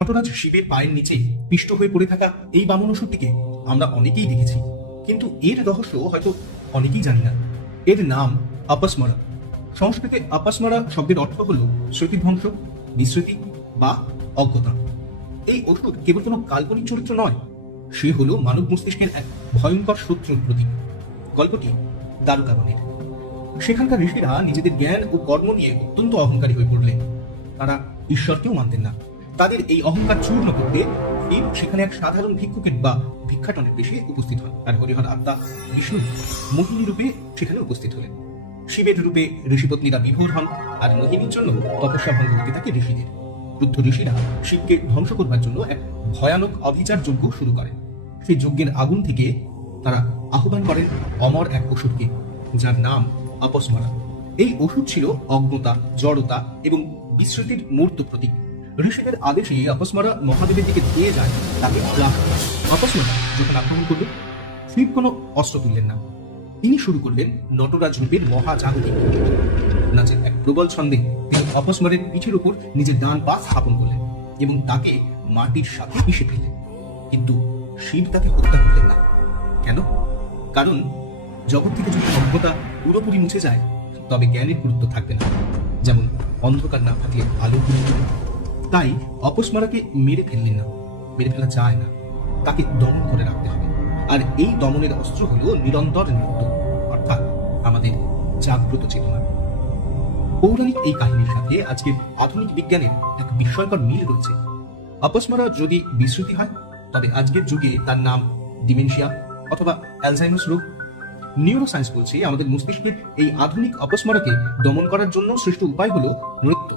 নটরাজ শিবের পায়ের নিচে পিষ্ট হয়ে পড়ে থাকা এই বামন অসুরটিকে আমরা অনেকেই দেখেছি, কিন্তু এর রহস্য হয়তো অনেকেই জানি না। এর নাম আপসমরা। সংস্কৃতে আপসমরা শব্দের অর্থ হল স্মৃতিধ্বংস, বিস্মৃতি বা অজ্ঞতা। এই অসুর কেবল কোনো কাল্পনিক চরিত্র নয়, সে হলো মানব মস্তিষ্কের এক ভয়ঙ্কর শত্রুর প্রতীক। গল্পটি দ্বারকাবনের। সেখানকার ঋষিরা নিজেদের জ্ঞান ও কর্ম নিয়ে অত্যন্ত অহংকারী হয়ে পড়লেন। তারা ঈশ্বরকেও মানতেন না। তাদের এই অহংকার চূর্ণ করতে শিব সেখানে এক সাধারণ ভিক্ষুকের বা ভিক্ষাটনের বেশে উপস্থিত হন, আর হরিহর আত্মা বিষ্ণু মোহিনী রূপে সেখানে উপস্থিত হলেন। শিবের রূপে ঋষিপত্নীরা বিভোর হন, আর মোহিনীর জন্য তপস্যা ভঙ্গ হতে থাকে ঋষিদের। ক্রুদ্ধ ঋষিরা শিবকে ধ্বংস করবার জন্য এক ভয়ানক অভিচার যজ্ঞ শুরু করেন। সেই যজ্ঞের আগুন থেকে তারা আহ্বান করেন অমর এক অসুরকে, যার নাম আপসমরা। এই অসুর ছিল অজ্ঞতা, জড়তা এবং বিস্মৃতির মূর্ত প্রতীক। ঋষিদের আদেশে আপসমরা মহাদেবের দিকে ধেয়ে যায় তাকে গ্রাস করে। আপসমরা যখন আক্রমণ করল, শিব কোনো অস্ত্র তুললেন না। তিনি শুরু করলেন নটরাজ রূপের মহাজাগতিক নাচের এক প্রবল ছন্দে। তিনি আপসমরের পিঠের উপর নিজের ডান পা স্থাপন করলেন এবং তাকে মাটির সাথে মিশে ফেললেন। কিন্তু শিব তাকে হত্যা করলেন না। কেন? কারণ জগৎ থেকে যদি অজ্ঞতা পুরোপুরি মুছে যায়, তবে জ্ঞানের গুরুত্ব থাকবে না। যেমন অন্ধকার না থাকলে আলোর গুরুত্ব নেই। তাই আপসমরাকে মেরে ফেললেন না, মেরে ফেলা যায় না, তাকে দমন করে রাখতে হবে। আর এই দমনের অস্ত্র হলো নিরন্তর নৃত্য, অর্থাৎ আমাদের জাগ্রত চেতনা। পৌরাণিক এই কাহিনীর সাথে আজকের আধুনিক বিজ্ঞানের এক বিস্ময়কর মিল রয়েছে। আপসমরা যদি বিস্মৃতি হয়, তবে আজকের যুগে তার নাম ডিমেনশিয়া অথবা অ্যালজাইমার্স রোগ। নিউরোসায়েন্স বলছে আমাদের মস্তিষ্কের এই আধুনিক আপসমরাকে দমন করার জন্য শ্রেষ্ঠ উপায় হলো নৃত্য।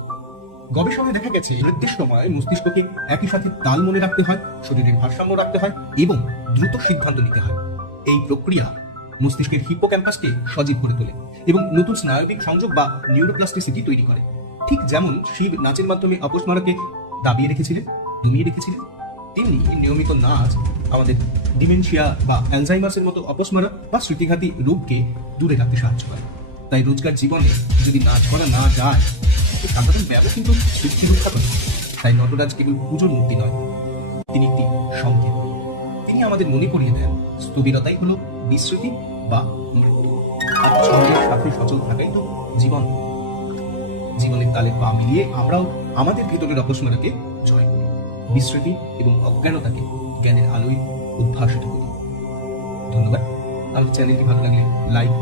গবেষণায় দেখা গেছে নৃত্যের সময় মস্তিষ্ককে একই সাথে তাল মনে রাখতে হয়, শরীরের ভারসাম্য রাখতে হয় এবং দ্রুত সিদ্ধান্ত নিতে হয়। এই প্রক্রিয়া মস্তিষ্কের হিপোক্যাম্পাসকে সজীব করে তোলে এবং নতুন স্নায়বিক সংযোগ বা নিউরোপ্লাস্টিসিটি তৈরি করে। ঠিক যেমন শিব নাচের মাধ্যমে আপসমরাকে দাবিয়ে রেখেছিলেন, দমিয়ে রেখেছিলেন, তেমনি নিয়মিত নাচ আমাদের ডিমেনশিয়া বা অ্যালজাইমার্সের মতো অপস্মারা বা স্মৃতিঘাতী রোগকে দূরে রাখতে সাহায্য করে। তাই রোজকার জীবনে যদি নাচ করা না যায়, সাধারণ ব্যাপক কিন্তু স্মৃতি রক্ষা করে। তাই নটরাজ কেবল পুজোর মূর্তি নয়, তিনি একটি সংকেত। তিনি আমাদের মনে করিয়ে দেন স্থবিরতাই হলো বিস্মৃতি বা মৃত্যু, আর ছন্দের সাথে সচল থাকাই তো জীবন। জীবনের তালে পা মিলিয়ে আমরাও আমাদের ভেতরের অপস্মারাকে জয় করি, বিস্মৃতি এবং অজ্ঞানতাকে জ্ঞানের আলোয় উদ্ভাসিত করি। ধন্যবাদ। আমার চ্যানেলটি ভালো লাগলে লাইক